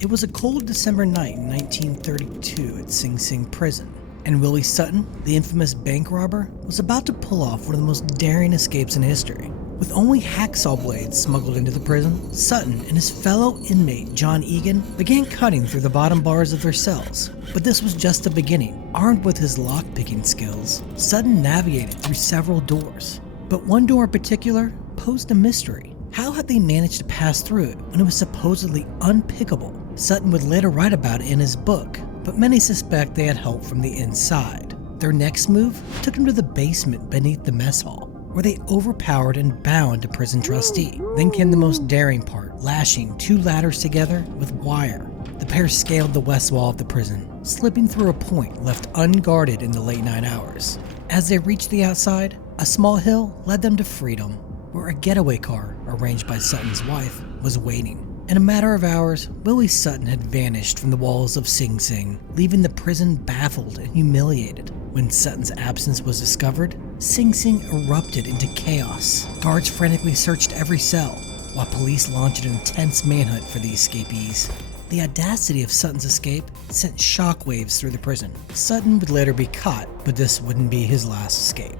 It was a cold December night in 1932 at Sing Sing prison, and Willie Sutton, the infamous bank robber, was about to pull off one of the most daring escapes in history. With only hacksaw blades smuggled into the prison, Sutton and his fellow inmate John Egan began cutting through the bottom bars of their cells. But this was just the beginning. Armed with his lockpicking skills, Sutton navigated through several doors. But one door in particular posed a mystery. How had they managed to pass through it when it was supposedly unpickable? Sutton would later write about it in his book, but many suspect they had help from the inside. Their next move took them to the basement beneath the mess hall, where they overpowered and bound a prison trustee. Then came the most daring part, lashing two ladders together with wire. The pair scaled the west wall of the prison, slipping through a point left unguarded in the late night hours. As they reached the outside, a small hill led them to freedom, where a getaway car, arranged by Sutton's wife, was waiting. In a matter of hours, Willie Sutton had vanished from the walls of Sing Sing, leaving the prison baffled and humiliated. When Sutton's absence was discovered, Sing Sing erupted into chaos. Guards frantically searched every cell, while police launched an intense manhunt for the escapees. The audacity of Sutton's escape sent shockwaves through the prison. Sutton would later be caught, but this wouldn't be his last escape.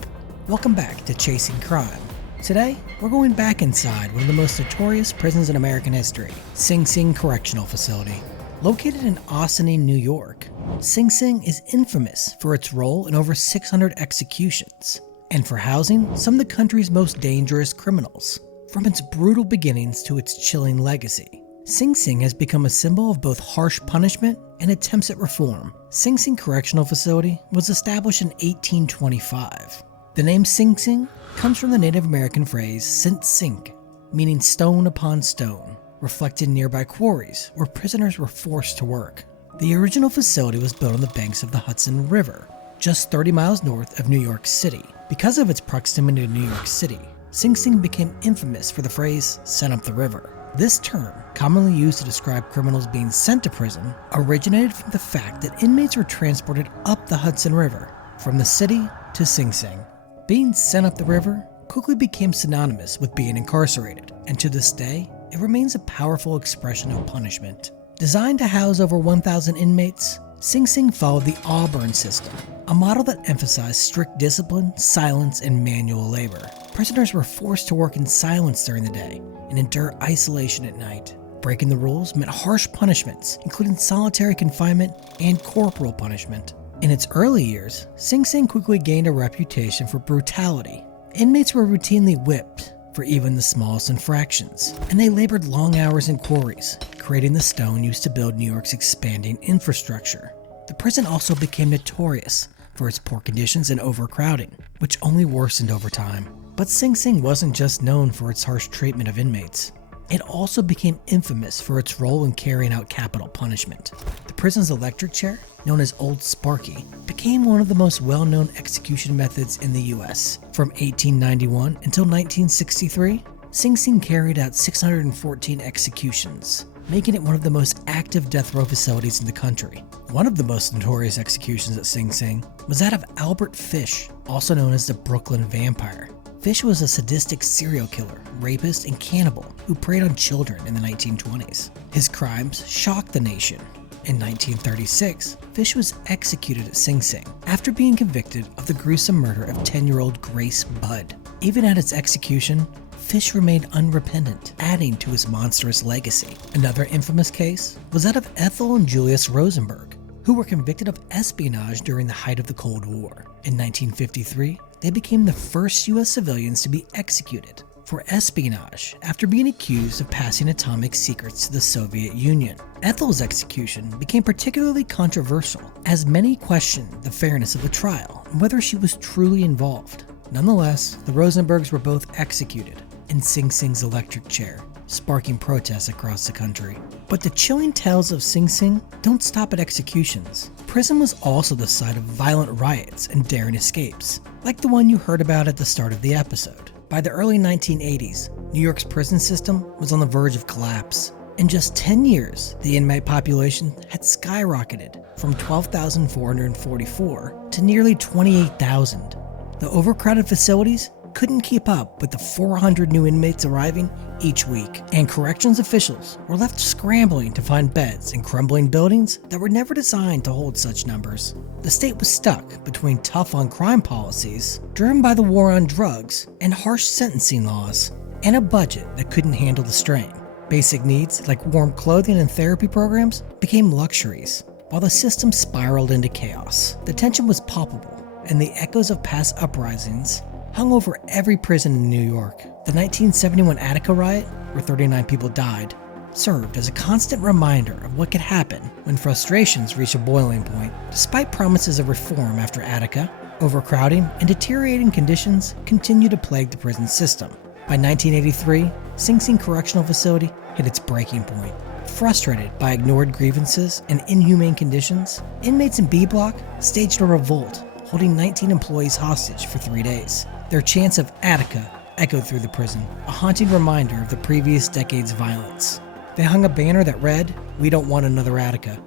Welcome back to Chasing Crime. Today, we're going back inside one of the most notorious prisons in American history, Sing Sing Correctional Facility. Located in Ossining, New York, Sing Sing is infamous for its role in over 600 executions, and for housing some of the country's most dangerous criminals. From its brutal beginnings to its chilling legacy, Sing Sing has become a symbol of both harsh punishment and attempts at reform. Sing Sing Correctional Facility was established in 1825. The name Sing Sing comes from the Native American phrase "sint sink," meaning stone upon stone, reflected in nearby quarries where prisoners were forced to work. The original facility was built on the banks of the Hudson River, just 30 miles north of New York City. Because of its proximity to New York City, Sing Sing became infamous for the phrase "sent up the river." This term, commonly used to describe criminals being sent to prison, originated from the fact that inmates were transported up the Hudson River, from the city to Sing Sing. Being sent up the river quickly became synonymous with being incarcerated, and to this day, it remains a powerful expression of punishment. Designed to house over 1,000 inmates, Sing Sing followed the Auburn system, a model that emphasized strict discipline, silence, and manual labor. Prisoners were forced to work in silence during the day and endure isolation at night. Breaking the rules meant harsh punishments, including solitary confinement and corporal punishment. In its early years, Sing Sing quickly gained a reputation for brutality. Inmates were routinely whipped for even the smallest infractions, and they labored long hours in quarries, creating the stone used to build New York's expanding infrastructure. The prison also became notorious for its poor conditions and overcrowding, which only worsened over time. But Sing Sing wasn't just known for its harsh treatment of inmates. It also became infamous for its role in carrying out capital punishment. The prison's electric chair, known as Old Sparky, became one of the most well-known execution methods in the US. From 1891 until 1963, Sing Sing carried out 614 executions, making it one of the most active death row facilities in the country. One of the most notorious executions at Sing Sing was that of Albert Fish, also known as the Brooklyn Vampire. Fish was a sadistic serial killer, rapist, and cannibal who preyed on children in the 1920s. His crimes shocked the nation. In 1936, Fish was executed at Sing Sing after being convicted of the gruesome murder of 10-year-old Grace Budd. Even at its execution, Fish remained unrepentant, adding to his monstrous legacy. Another infamous case was that of Ethel and Julius Rosenberg, who were convicted of espionage during the height of the Cold War. In 1953, they became the first U.S. civilians to be executed for espionage after being accused of passing atomic secrets to the Soviet Union. Ethel's execution became particularly controversial, as many questioned the fairness of the trial and whether she was truly involved. Nonetheless, the Rosenbergs were both executed in Sing Sing's electric chair, sparking protests across the country. But the chilling tales of Sing Sing don't stop at executions. Prison was also the site of violent riots and daring escapes, like the one you heard about at the start of the episode. By the early 1980s, New York's prison system was on the verge of collapse. In just 10 years, the inmate population had skyrocketed from 12,444 to nearly 28,000. The overcrowded facilities couldn't keep up with the 400 new inmates arriving each week, and corrections officials were left scrambling to find beds in crumbling buildings that were never designed to hold such numbers. The state was stuck between tough on crime policies, driven by the war on drugs, and harsh sentencing laws, and a budget that couldn't handle the strain. Basic needs like warm clothing and therapy programs became luxuries, while the system spiraled into chaos. The tension was palpable, and the echoes of past uprisings hung over every prison in New York. The 1971 Attica riot, where 39 people died, served as a constant reminder of what could happen when frustrations reach a boiling point. Despite promises of reform after Attica, overcrowding and deteriorating conditions continued to plague the prison system. By 1983, Sing Sing Correctional Facility hit its breaking point. Frustrated by ignored grievances and inhumane conditions, inmates in B Block staged a revolt, holding 19 employees hostage for 3 days. Their chants of Attica echoed through the prison, a haunting reminder of the previous decade's violence. They hung a banner that read, "We don't want another Attica,"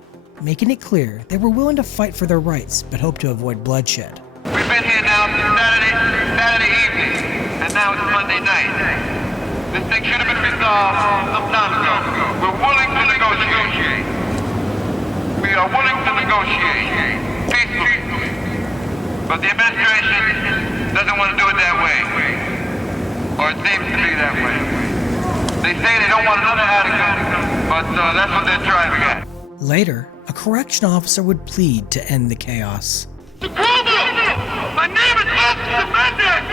making it clear they were willing to fight for their rights but hoped to avoid bloodshed. We've been here now since Saturday evening, and now it's Monday night. This thing should have been resolved some time ago. We're willing to negotiate. We are willing to negotiate peacefully. But the administration doesn't want to do it that way. Or it seems to be that way. They say they don't want another Attica, but that's what they're driving at. Later, a correction officer would plead to end the chaos. My name is Officer Mendez.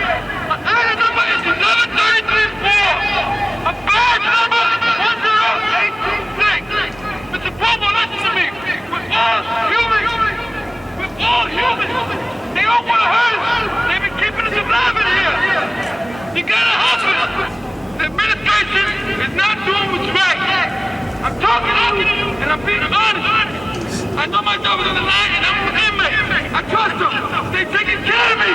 My item number is 11334. A badge number 10826. Mr. Popo, listen to me. We're all human. We're all human. They don't want to hurt us. They've been keeping us alive in here. You gotta help us. The administration is not doing what's right. I'm talking to you, and I'm being honest. I know my job is on the line, and I'm an inmate. I trust them. They're taking care of me.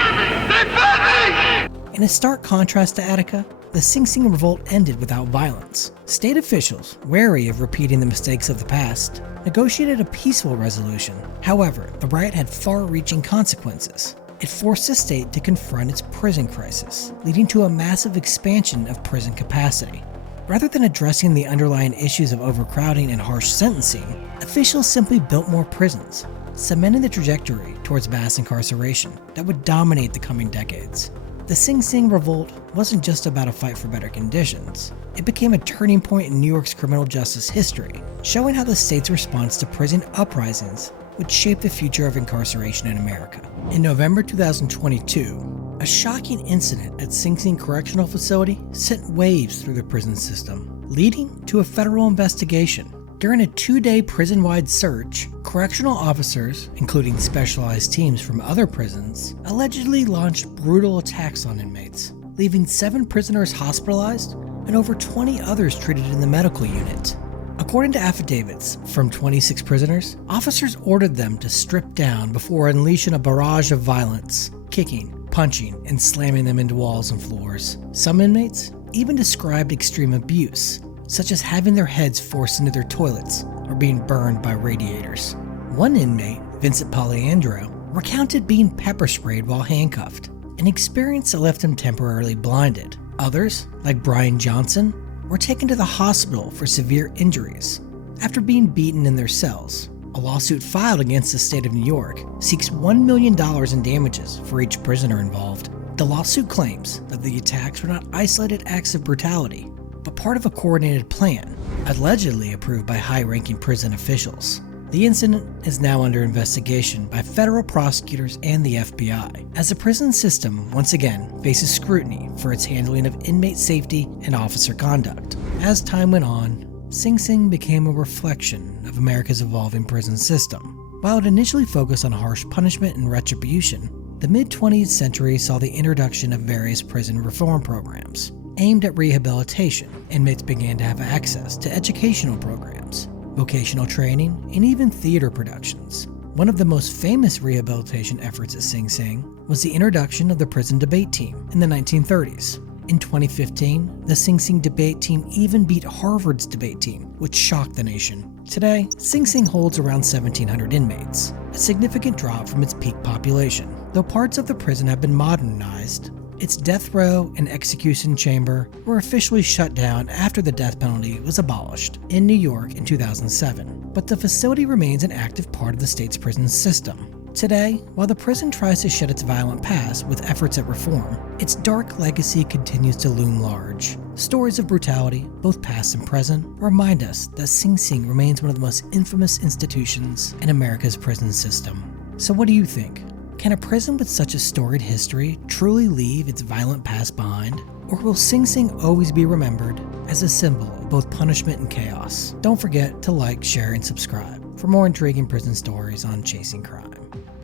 They fed me. In a stark contrast to Attica, the Sing Sing revolt ended without violence. State officials, wary of repeating the mistakes of the past, negotiated a peaceful resolution. However, the riot had far-reaching consequences. It forced the state to confront its prison crisis, leading to a massive expansion of prison capacity. Rather than addressing the underlying issues of overcrowding and harsh sentencing, officials simply built more prisons, cementing the trajectory towards mass incarceration that would dominate the coming decades. The Sing Sing revolt wasn't just about a fight for better conditions. It became a turning point in New York's criminal justice history, showing how the state's response to prison uprisings would shape the future of incarceration in America. In November 2022, a shocking incident at Sing Sing Correctional Facility sent waves through the prison system, leading to a federal investigation. During a 2-day prison-wide search, correctional officers, including specialized teams from other prisons, allegedly launched brutal attacks on inmates, leaving 7 prisoners hospitalized and over 20 others treated in the medical unit. According to affidavits from 26 prisoners, officers ordered them to strip down before unleashing a barrage of violence, kicking, punching, and slamming them into walls and floors. Some inmates even described extreme abuse, such as having their heads forced into their toilets or being burned by radiators. One inmate, Vincent Poliandro, recounted being pepper sprayed while handcuffed, an experience that left him temporarily blinded. Others, like Brian Johnson, were taken to the hospital for severe injuries after being beaten in their cells. A lawsuit filed against the state of New York seeks $1 million in damages for each prisoner involved. The lawsuit claims that the attacks were not isolated acts of brutality, but part of a coordinated plan, allegedly approved by high-ranking prison officials. The incident is now under investigation by federal prosecutors and the FBI, as the prison system once again faces scrutiny for its handling of inmate safety and officer conduct. As time went on, Sing Sing became a reflection of America's evolving prison system. While it initially focused on harsh punishment and retribution, the mid-20th century saw the introduction of various prison reform programs. Aimed at rehabilitation, inmates began to have access to educational programs, vocational training, and even theater productions. One of the most famous rehabilitation efforts at Sing Sing was the introduction of the prison debate team in the 1930s. In 2015, the Sing Sing debate team even beat Harvard's debate team, which shocked the nation. Today, Sing Sing holds around 1,700 inmates, a significant drop from its peak population. Though parts of the prison have been modernized, Its death row and execution chamber were officially shut down after the death penalty was abolished in New York in 2007, but the facility remains an active part of the state's prison system. Today, while the prison tries to shed its violent past with efforts at reform, its dark legacy continues to loom large. Stories of brutality, both past and present, remind us that Sing Sing remains one of the most infamous institutions in America's prison system. So what do you think? Can a prison with such a storied history truly leave its violent past behind? Or will Sing Sing always be remembered as a symbol of both punishment and chaos? Don't forget to like, share, and subscribe for more intriguing prison stories on Chasing Crime.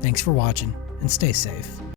Thanks for watching, and stay safe.